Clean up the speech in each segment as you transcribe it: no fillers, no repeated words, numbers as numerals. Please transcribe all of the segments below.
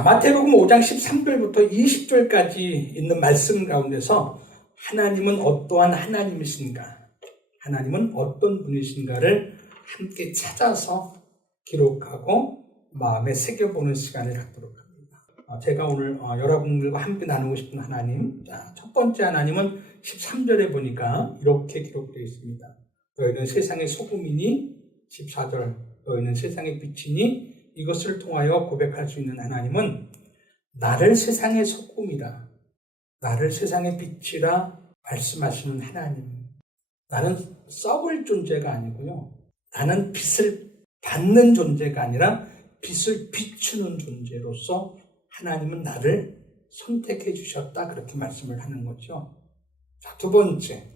자, 마태복음 5장 13절부터 20절까지 있는 말씀 가운데서 하나님은 어떠한 하나님이신가, 하나님은 어떤 분이신가를 함께 찾아서 기록하고 마음에 새겨보는 시간을 갖도록 합니다. 제가 오늘 여러분들과 함께 나누고 싶은 하나님, 자, 첫 번째 하나님은 13절에 보니까 이렇게 기록되어 있습니다. 너희는 세상의 소금이니, 14절, 너희는 세상의 빛이니 이것을 통하여 고백할 수 있는 하나님은 나를 세상의 소금이라, 나를 세상의 빛이라 말씀하시는 하나님. 나는 썩을 존재가 아니고요, 나는 빛을 받는 존재가 아니라 빛을 비추는 존재로서 하나님은 나를 선택해 주셨다, 그렇게 말씀을 하는 거죠. 자, 두 번째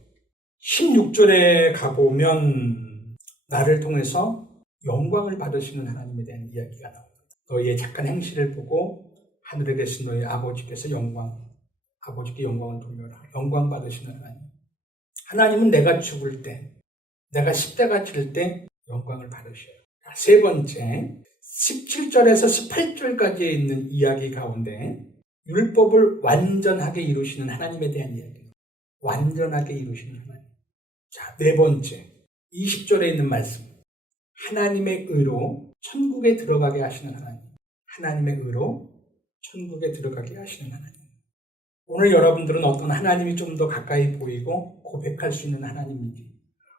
16절에 가보면 나를 통해서 영광을 받으시는 하나님에 대한 이야기가 나옵니다. 너희의 착한 행실을 보고 하늘에 계신 너희 아버지께서 아버지께 영광을 돌려라. 영광 받으시는 하나님. 하나님은 내가 죽을 때, 내가 십자가 질 때 영광을 받으셔요. 세 번째 17절에서 18절까지에 있는 이야기 가운데 율법을 완전하게 이루시는 하나님에 대한 이야기. 완전하게 이루시는 하나님. 자, 네 번째 20절에 있는 말씀. 하나님의 의로 천국에 들어가게 하시는 하나님. 하나님의 의로 천국에 들어가게 하시는 하나님. 오늘 여러분들은 어떤 하나님이 좀 더 가까이 보이고 고백할 수 있는 하나님인지,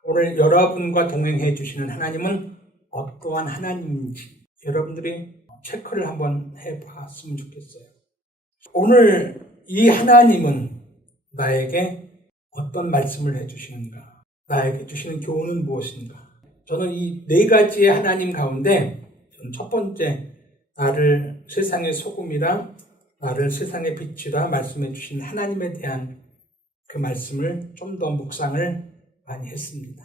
오늘 여러분과 동행해 주시는 하나님은 어떠한 하나님인지 여러분들이 체크를 한번 해봤으면 좋겠어요. 오늘 이 하나님은 나에게 어떤 말씀을 해주시는가, 나에게 주시는 교훈은 무엇인가. 저는 이 네 가지의 하나님 가운데 첫 번째, 나를 세상의 소금이라, 나를 세상의 빛이라 말씀해 주신 하나님에 대한 그 말씀을 좀 더 묵상을 많이 했습니다.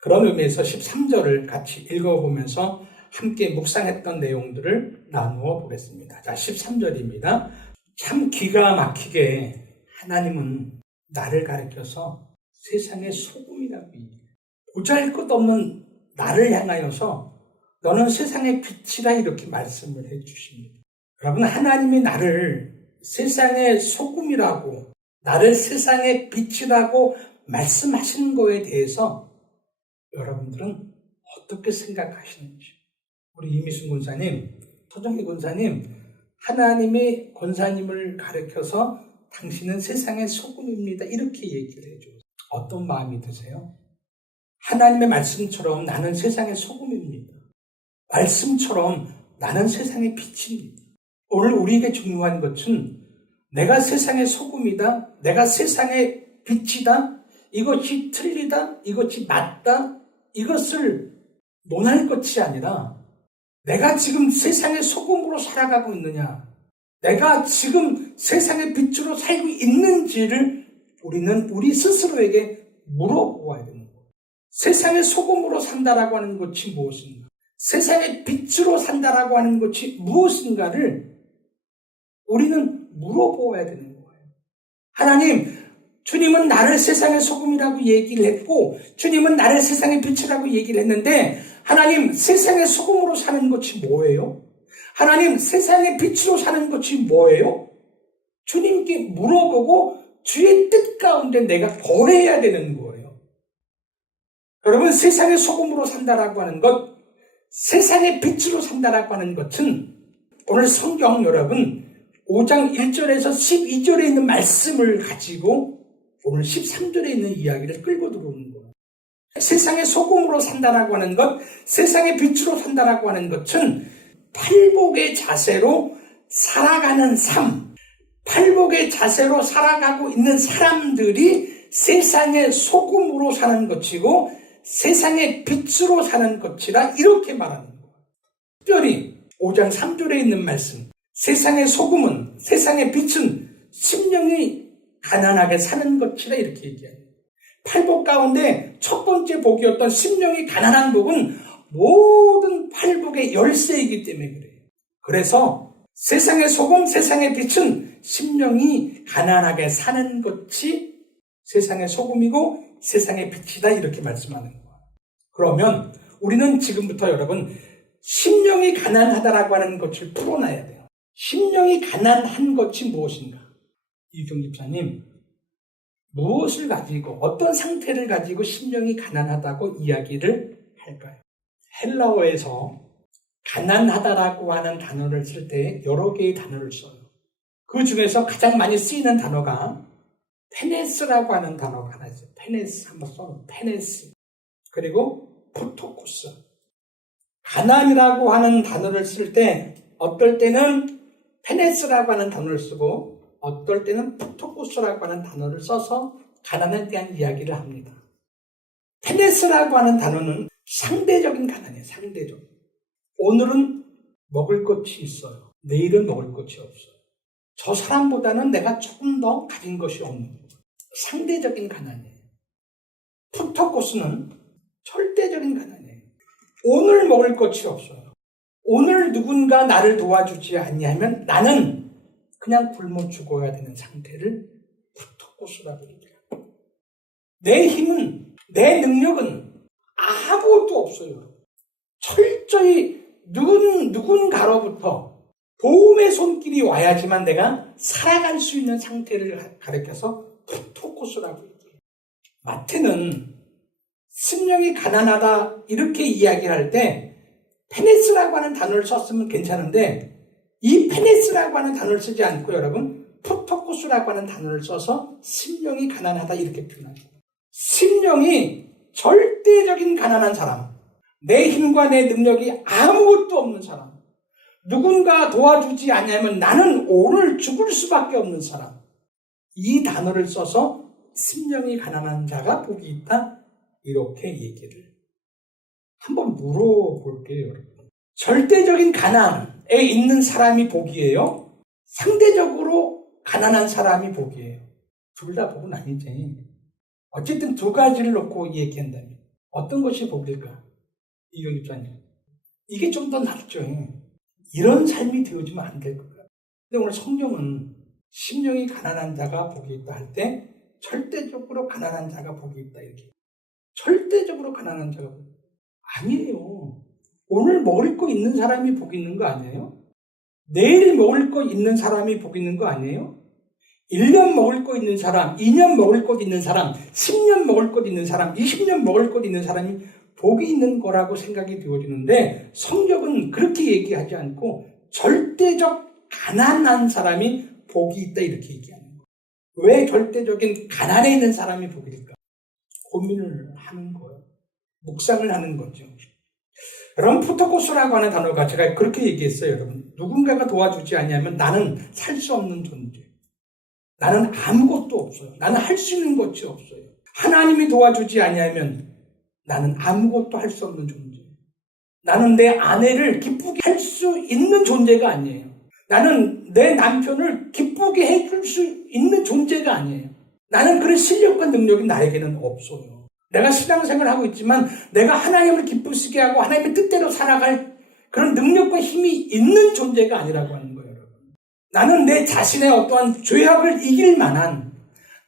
그런 의미에서 13절을 같이 읽어보면서 함께 묵상했던 내용들을 나누어 보겠습니다. 자, 13절입니다. 참 기가 막히게 하나님은 나를 가리켜서 세상의 소금이라고 얘기해요. 보잘것없는 나를 향하여서 너는 세상의 빛이라 이렇게 말씀을 해주십니다. 여러분, 하나님이 나를 세상의 소금이라고, 나를 세상의 빛이라고 말씀하시는 거에 대해서 여러분들은 어떻게 생각하시는지. 우리 이미순 권사님, 서정희 권사님, 하나님이 권사님을 가르쳐서 당신은 세상의 소금입니다, 이렇게 얘기를 해줘요. 어떤 마음이 드세요? 하나님의 말씀처럼 나는 세상의 소금입니다. 말씀처럼 나는 세상의 빛입니다. 오늘 우리에게 중요한 것은 내가 세상의 소금이다, 내가 세상의 빛이다, 이것이 틀리다, 이것이 맞다, 이것을 논할 것이 아니라 내가 지금 세상의 소금으로 살아가고 있느냐, 내가 지금 세상의 빛으로 살고 있는지를 우리는 우리 스스로에게 물어보아야 되는 거예요. 세상의 소금으로 산다라고 하는 것이 무엇인가, 세상의 빛으로 산다라고 하는 것이 무엇인가를 우리는 물어보아야 되는 거예요. 하나님, 주님은 나를 세상의 소금이라고 얘기를 했고, 주님은 나를 세상의 빛이라고 얘기를 했는데, 하나님, 세상의 소금으로 사는 것이 뭐예요? 하나님, 세상의 빛으로 사는 것이 뭐예요? 주님께 물어보고 주의 뜻 가운데 내가 거해야 되는 거예요. 여러분, 세상의 소금으로 산다라고 하는 것, 세상의 빛으로 산다라고 하는 것은 오늘 성경 여러분 5장 1절에서 12절에 있는 말씀을 가지고 오늘 13절에 있는 이야기를 끌고 들어오는 거예요. 세상의 소금으로 산다라고 하는 것, 세상의 빛으로 산다라고 하는 것은 팔복의 자세로 살아가는 삶, 팔복의 자세로 살아가고 있는 사람들이 세상의 소금으로 사는 것이고 세상의 빛으로 사는 것이라 이렇게 말하는 거예요. 특별히 5장 3절에 있는 말씀, 세상의 소금은, 세상의 빛은 심령이 가난하게 사는 것이라 이렇게 얘기합니다. 팔복 가운데 첫 번째 복이었던 심령이 가난한 복은 모든 팔복의 열쇠이기 때문에 그래요. 그래서 세상의 소금, 세상의 빛은 심령이 가난하게 사는 것이 세상의 소금이고 세상의 빛이다, 이렇게 말씀하는 거예요. 그러면 우리는 지금부터 여러분 심령이 가난하다라고 하는 것을 풀어놔야 돼요. 심령이 가난한 것이 무엇인가? 이경 집사님, 무엇을 가지고, 어떤 상태를 가지고 심령이 가난하다고 이야기를 할까요? 헬라어에서 가난하다라고 하는 단어를 쓸 때 여러 개의 단어를 써요. 그 중에서 가장 많이 쓰이는 단어가 페네스라고 하는 단어가 하나 있어요. 페네스, 한번 써요. 페네스. 그리고 푸토코스. 가난이라고 하는 단어를 쓸 때 어떨 때는 페네스라고 하는 단어를 쓰고 어떨 때는 푸토코스라고 하는 단어를 써서 가난에 대한 이야기를 합니다. 페네스라고 하는 단어는 상대적인 가난이에요. 상대적. 오늘은 먹을 것이 있어요. 내일은 먹을 것이 없어요. 저 사람보다는 내가 조금 더 가진 것이 없는 거예요. 상대적인 가난이에요. 푸토코스는 절대적인 가난이에요. 오늘 먹을 것이 없어요. 오늘 누군가 나를 도와주지 않냐면 나는 그냥 굶어 죽어야 되는 상태를 푸토코스라고 얘기해요. 내 힘은, 내 능력은 아무것도 없어요. 철저히 누군가로부터 도움의 손길이 와야지만 내가 살아갈 수 있는 상태를 가리켜서 푸토코스라고 얘기해요. 마태는 심령이 가난하다 이렇게 이야기할 때 페네스라고 하는 단어를 썼으면 괜찮은데 이 페네스라고 하는 단어를 쓰지 않고 여러분 푸토코스라고 하는 단어를 써서 심령이 가난하다 이렇게 표현합니다. 심령이 절대적인 가난한 사람, 내 힘과 내 능력이 아무것도 없는 사람, 누군가 도와주지 않으면 나는 오늘 죽을 수밖에 없는 사람, 이 단어를 써서 심령이 가난한 자가 복이 있다 이렇게 얘기를 한번 물어볼게요. 여러분. 절대적인 가난에 있는 사람이 복이에요? 상대적으로 가난한 사람이 복이에요? 둘 다 복은 아니지. 어쨌든 두 가지를 놓고 얘기한다면 어떤 것이 복일까? 이경 집사님, 이게 좀 더 낫죠. 이런 삶이 되어지면 안 될 거예요. 근데 오늘 성경은 심령이 가난한 자가 복이 있다 할 때 절대적으로 가난한 자가 복이 있다 이렇게. 절대적으로 가난한 자가 복이 있다. 아니에요. 오늘 먹을 거 있는 사람이 복이 있는 거 아니에요? 내일 먹을 거 있는 사람이 복이 있는 거 아니에요? 1년 먹을 거 있는 사람, 2년 먹을 것 있는 사람, 10년 먹을 것 있는 사람, 20년 먹을 것 있는 사람이 복이 있는 거라고 생각이 되어지는데 성경은 그렇게 얘기하지 않고 절대적 가난한 사람이 복이 있다 이렇게 얘기하는 거예요. 왜 절대적인 가난에 있는 사람이 복일까? 고민을 하는 거예요. 묵상을 하는 거죠. 여러분 푸토코스라고 하는 단어가 제가 그렇게 얘기했어요. 여러분 누군가가 도와주지 않으면 나는 살 수 없는 존재. 나는 아무것도 없어요. 나는 할 수 있는 것이 없어요. 하나님이 도와주지 않으면 나는 아무것도 할 수 없는 존재. 나는 내 아내를 기쁘게 할 수 있는 존재가 아니에요. 나는 내 남편을 기쁘게 해줄 수 있는 존재가 아니에요. 나는 그런 실력과 능력이 나에게는 없어요. 내가 신앙생활을 하고 있지만 내가 하나님을 기쁘시게 하고 하나님의 뜻대로 살아갈 그런 능력과 힘이 있는 존재가 아니라고 하는 거예요. 여러분. 나는 내 자신의 어떠한 죄악을 이길 만한,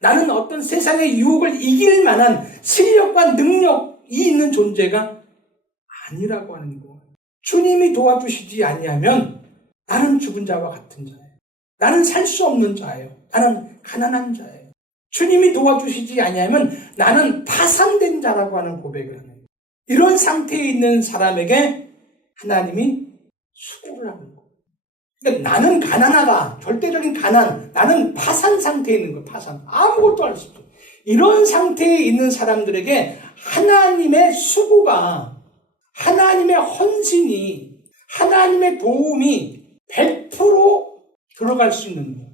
나는 어떤 세상의 유혹을 이길 만한 실력과 능력이 있는 존재가 아니라고 하는 거예요. 주님이 도와주시지 아니하면 나는 죽은 자와 같은 자예요. 나는 살 수 없는 자예요. 나는 가난한 자예요. 주님이 도와주시지 아니하면 나는 파산된 자라고 하는 고백을 하는 거예요. 이런 상태에 있는 사람에게 하나님이 수고를 하는 거예요. 그러니까 나는 가난하다. 절대적인 가난. 나는 파산 상태에 있는 거예요. 파산. 아무것도 할 수 없어요. 이런 상태에 있는 사람들에게 하나님의 수고가, 하나님의 헌신이, 하나님의 도움이 100% 들어갈 수 있는 거예요.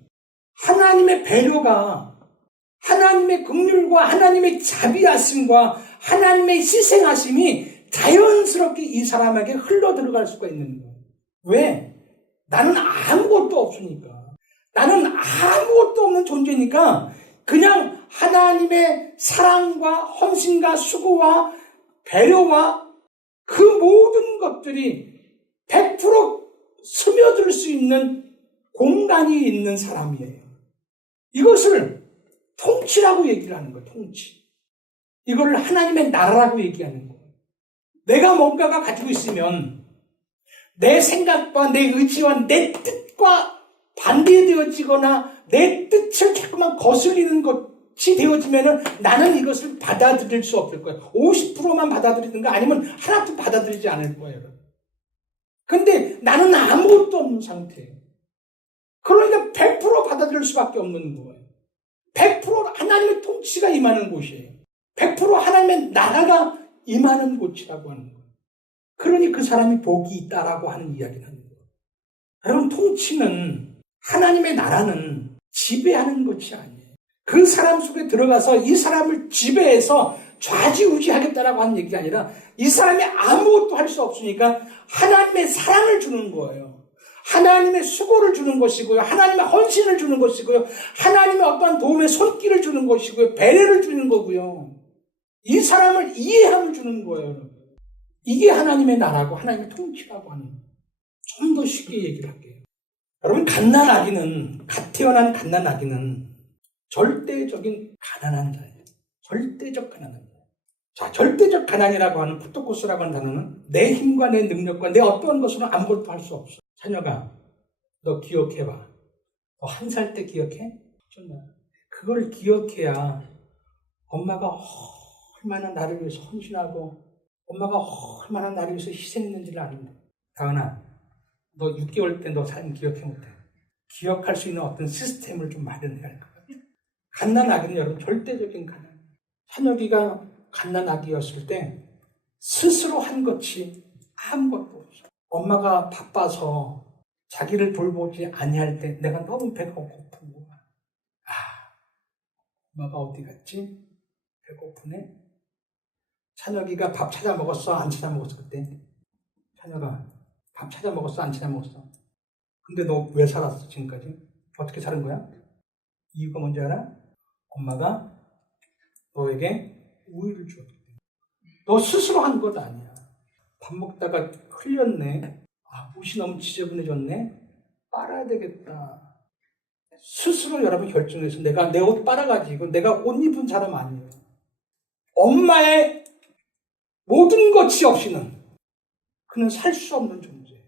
하나님의 배려가, 하나님의 긍휼과 하나님의 자비하심과 하나님의 희생하심이 자연스럽게 이 사람에게 흘러 들어갈 수가 있는 거예요. 왜? 나는 아무것도 없으니까. 나는 아무것도 없는 존재니까 그냥 하나님의 사랑과 헌신과 수고와 배려와 그 모든 것들이 100% 스며들 수 있는 공간이 있는 사람이에요. 이것을 통치라고 얘기를 하는 거예요. 통치. 이거를 하나님의 나라라고 얘기하는 거예요. 내가 뭔가가 가지고 있으면 내 생각과 내 의지와 내 뜻과 뜻과 반대되어지거나 내 뜻을 자꾸만 거슬리는 것이 되어지면은 나는 이것을 받아들일 수 없을 거예요. 50%만 받아들이든가 아니면 하나도 받아들이지 않을 거예요. 근데 나는 아무것도 없는 상태예요. 그러니까 100% 받아들일 수밖에 없는 거예요. 100% 하나님의 통치가 임하는 곳이에요. 100% 하나님의 나라가 임하는 곳이라고 하는 거예요. 그러니 그 사람이 복이 있다라고 하는 이야기를 하는 거예요. 여러분, 통치는, 하나님의 나라는 지배하는 것이 아니에요. 그 사람 속에 들어가서 이 사람을 지배해서 좌지우지하겠다라고 하는 얘기가 아니라 이 사람이 아무것도 할 수 없으니까 하나님의 사랑을 주는 거예요. 하나님의 수고를 주는 것이고요. 하나님의 헌신을 주는 것이고요. 하나님의 어떠한 도움의 손길을 주는 것이고요. 배려를 주는 거고요. 이 사람을 이해함을 주는 거예요. 이게 하나님의 나라고 하나님의 통치라고 하는 거예요. 좀 더 쉽게 얘기를 할게요. 여러분, 갓난아기는, 갓 태어난 갓난아기는 절대적인 가난한 자예요. 절대적 가난한 자예요. 자, 절대적 가난이라고 하는 푸토코스라고 하는 단어는 내 힘과 내 능력과 내 어떠한 것으로 아무것도 할 수 없어. 자녀가, 너 기억해봐. 너 1살 때 기억해? 정말. 그걸 기억해야 엄마가 얼마나 나를 위해서 헌신하고 엄마가 얼마나 나를 위해서 희생했는지를 아는데. 가은아, 너 6개월 때 너 삶 기억해 못해. 기억할 수 있는 어떤 시스템을 좀 마련해야 할 거야. 갓난아기는 여러분 절대적인 가난. 찬혁이가 갓난아기였을 때 스스로 한 것이 아무것도 없어. 엄마가 바빠서 자기를 돌보지 아니할 때 내가 너무 배가 고픈 거야. 엄마가 어디 갔지? 배고프네. 찬혁이가 밥 찾아 먹었어? 안 찾아 먹었어? 그때? 찬혁아, 밥 찾아 먹었어? 안 찾아 먹었어? 근데 너 왜 살았어? 지금까지? 어떻게 사는 거야? 이유가 뭔지 알아? 엄마가 너에게 우유를 주었기 때문에. 너 스스로 한 것 아니야. 밥 먹다가 흘렸네. 옷이 너무 지저분해졌네. 빨아야 되겠다. 스스로 여러분 결정해서 내가 내 옷 빨아가지고 내가 옷 입은 사람 아니에요. 엄마의 모든 것이 없이는 그는 살 수 없는 존재예요.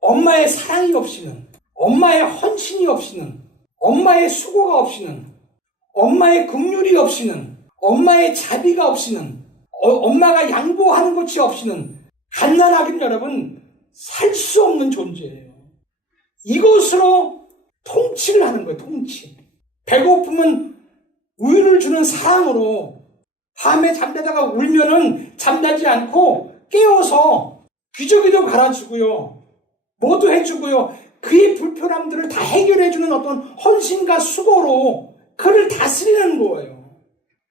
엄마의 사랑이 없이는, 엄마의 헌신이 없이는, 엄마의 수고가 없이는, 엄마의 긍휼이 없이는, 엄마의 자비가 없이는, 엄마가 양보하는 것이 없이는 갓난아기는 여러분 살 수 없는 존재예요. 이것으로 통치를 하는 거예요. 통치. 배고픔은 우유를 주는 사랑으로 밤에 잠자다가 울면은 잠자지 않고 깨워서 기저귀도 갈아주고요. 뭐도 해주고요. 그의 불편함들을 다 해결해주는 어떤 헌신과 수고로 그를 다스리는 거예요.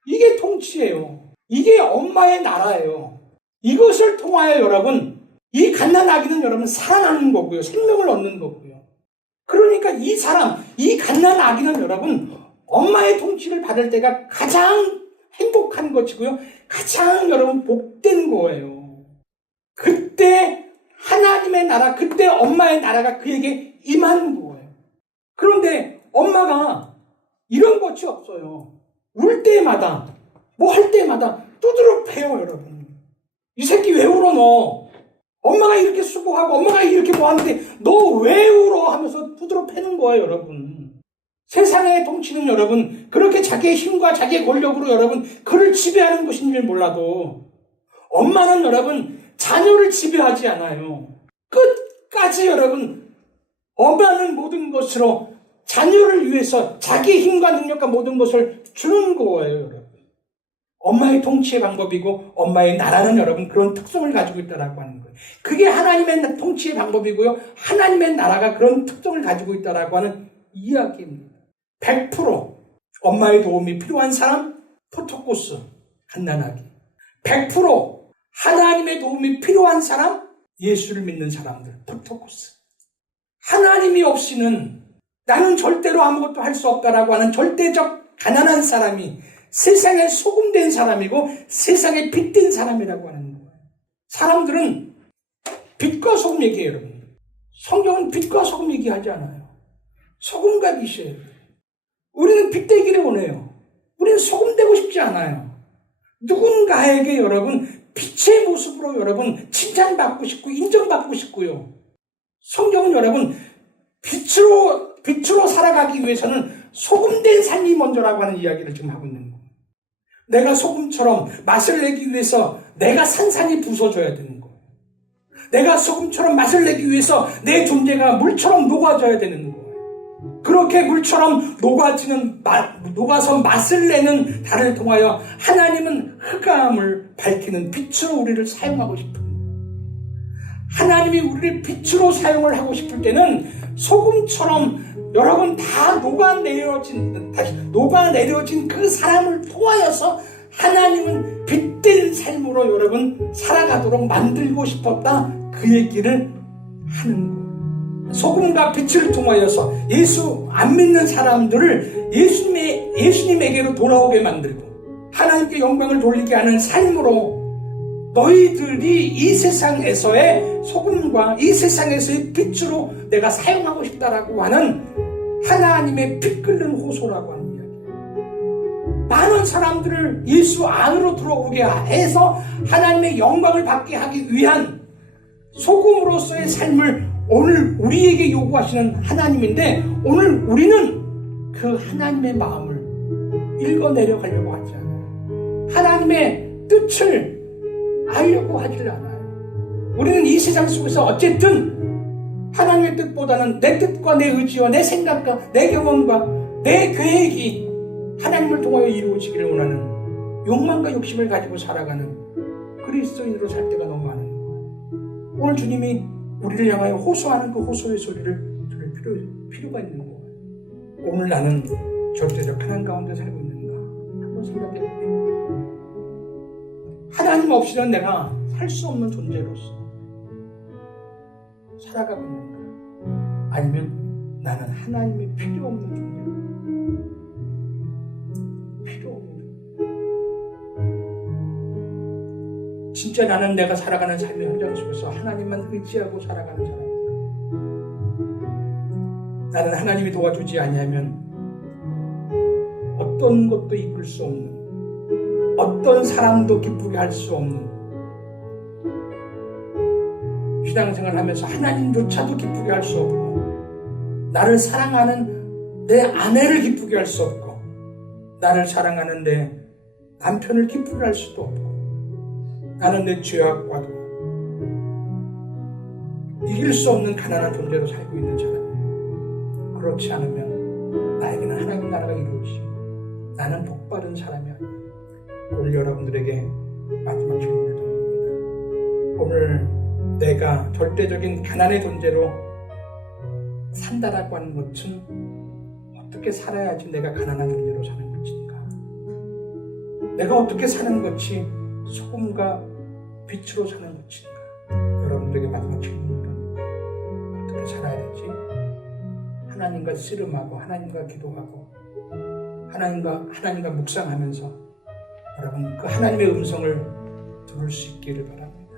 이게 통치예요. 이게 엄마의 나라예요. 이것을 통하여 여러분, 이 갓난아기는 여러분 살아나는 거고요. 생명을 얻는 거고요. 그러니까 이 사람, 이 갓난아기는 여러분 엄마의 통치를 받을 때가 가장 행복한 것이고요. 가장 여러분 복된 거예요. 그때 하나님의 나라, 그때 엄마의 나라가 그에게 임하는 거예요. 그런데 엄마가 이런 것이 없어요. 울 때마다, 뭐 할 때마다 두드러 패요, 여러분. 이 새끼 왜 울어, 너? 엄마가 이렇게 수고하고 엄마가 이렇게 뭐 하는데 너 왜 울어? 하면서 두드러 패는 거예요, 여러분. 세상의 통치는 여러분 그렇게 자기의 힘과 자기의 권력으로 여러분 그를 지배하는 것인 줄 몰라도 엄마는 여러분 자녀를 지배하지 않아요. 끝까지 여러분 엄마는 모든 것으로 자녀를 위해서 자기의 힘과 능력과 모든 것을 주는 거예요, 여러분. 엄마의 통치의 방법이고 엄마의 나라는 여러분 그런 특성을 가지고 있다라고 하는 거예요. 그게 하나님의 통치의 방법이고요. 하나님의 나라가 그런 특성을 가지고 있다라고 하는 이야기입니다. 100% 엄마의 도움이 필요한 사람, 포토코스, 갓난아기. 100% 하나님의 도움이 필요한 사람, 예수를 믿는 사람들, 포토코스. 하나님이 없이는 나는 절대로 아무것도 할 수 없다라고 하는 절대적 가난한 사람이 세상에 소금된 사람이고 세상에 빛된 사람이라고 하는 거예요. 사람들은 빛과 소금 얘기해요, 여러분. 성경은 빛과 소금 얘기하지 않아요. 소금과 빛이에요. 우리는 빛 되기를 원해요. 우리는 소금 되고 싶지 않아요. 누군가에게 여러분 빛의 모습으로 여러분 칭찬받고 싶고 인정받고 싶고요. 성경은 여러분 빛으로 살아가기 위해서는 소금된 삶이 먼저라고 하는 이야기를 지금 하고 있는 거예요. 내가 소금처럼 맛을 내기 위해서 내가 산산이 부서져야 되는 거예요. 내가 소금처럼 맛을 내기 위해서 내 존재가 물처럼 녹아져야 되는 거예요. 그렇게 물처럼 녹아서 맛을 내는 달을 통하여 하나님은 흑암을 밝히는 빛으로 우리를 사용하고 싶은 거예요. 하나님이 우리를 빛으로 사용을 하고 싶을 때는 소금처럼 여러분 다 녹아내려진 그 사람을 통하여서 하나님은 빛된 삶으로 여러분 살아가도록 만들고 싶었다. 그 얘기를 하는 거예요. 소금과 빛을 통하여서 예수 안 믿는 사람들을 예수님에게로 돌아오게 만들고 하나님께 영광을 돌리게 하는 삶으로 너희들이 이 세상에서의 소금과 이 세상에서의 빛으로 내가 사용하고 싶다라고 하는 하나님의 피 끓는 호소라고 하는 이야기예요. 많은 사람들을 예수 안으로 들어오게 해서 하나님의 영광을 받게 하기 위한 소금으로서의 삶을 오늘 우리에게 요구하시는 하나님인데 오늘 우리는 그 하나님의 마음을 읽어내려가려고 하지 않아요. 하나님의 뜻을 알려고 하질 않아요. 우리는 이 세상 속에서 어쨌든 하나님의 뜻보다는 내 뜻과 내 의지와 내 생각과 내 경험과 내 계획이 하나님을 통하여 이루어지기를 원하는 욕망과 욕심을 가지고 살아가는 그리스도인으로 살 때가 너무 많은 거예요. 오늘 주님이 우리를 향하여 호소하는 그 호소의 소리를 들을 필요가 있는 거예요. 오늘 나는 절대적 하나님 가운데 살고 있는가 한번 생각해 봅시다. 하나님 없이는 내가 살 수 없는 존재로서 살아가고 있는가? 아니면 나는 하나님이 필요 없는 존재로 필요 없는 존재. 진짜 나는 내가 살아가는 삶의 현장 속에서 하나님만 의지하고 살아가는 사람이다. 나는 하나님이 도와주지 아니하면 어떤 것도 이끌 수 없는 어떤 사람도 기쁘게 할 수 없는 신앙생활을 하면서 하나님조차도 기쁘게 할 수 없고 나를 사랑하는 내 아내를 기쁘게 할 수 없고 나를 사랑하는 내 남편을 기쁘게 할 수도 없고 나는 내 죄악과도 이길 수 없는 가난한 존재로 살고 있는 사람. 그렇지 않으면 나에게는 하나님 나라가 이루어지고 나는 복받은 사람이 아니야. 오늘 여러분들에게 마지막 질문을 던집니다. 오늘 내가 절대적인 가난의 존재로 산다라고 하는 것은 어떻게 살아야지 내가 가난한 존재로 사는 것인가? 내가 어떻게 사는 것이 소금과 빛으로 사는 것인가? 여러분들에게 마지막 질문을 던집니다. 어떻게 살아야 되지? 하나님과 씨름하고 하나님과 기도하고 하나님과 묵상하면서 여러분 그 하나님의 음성을 들을 수 있기를 바랍니다.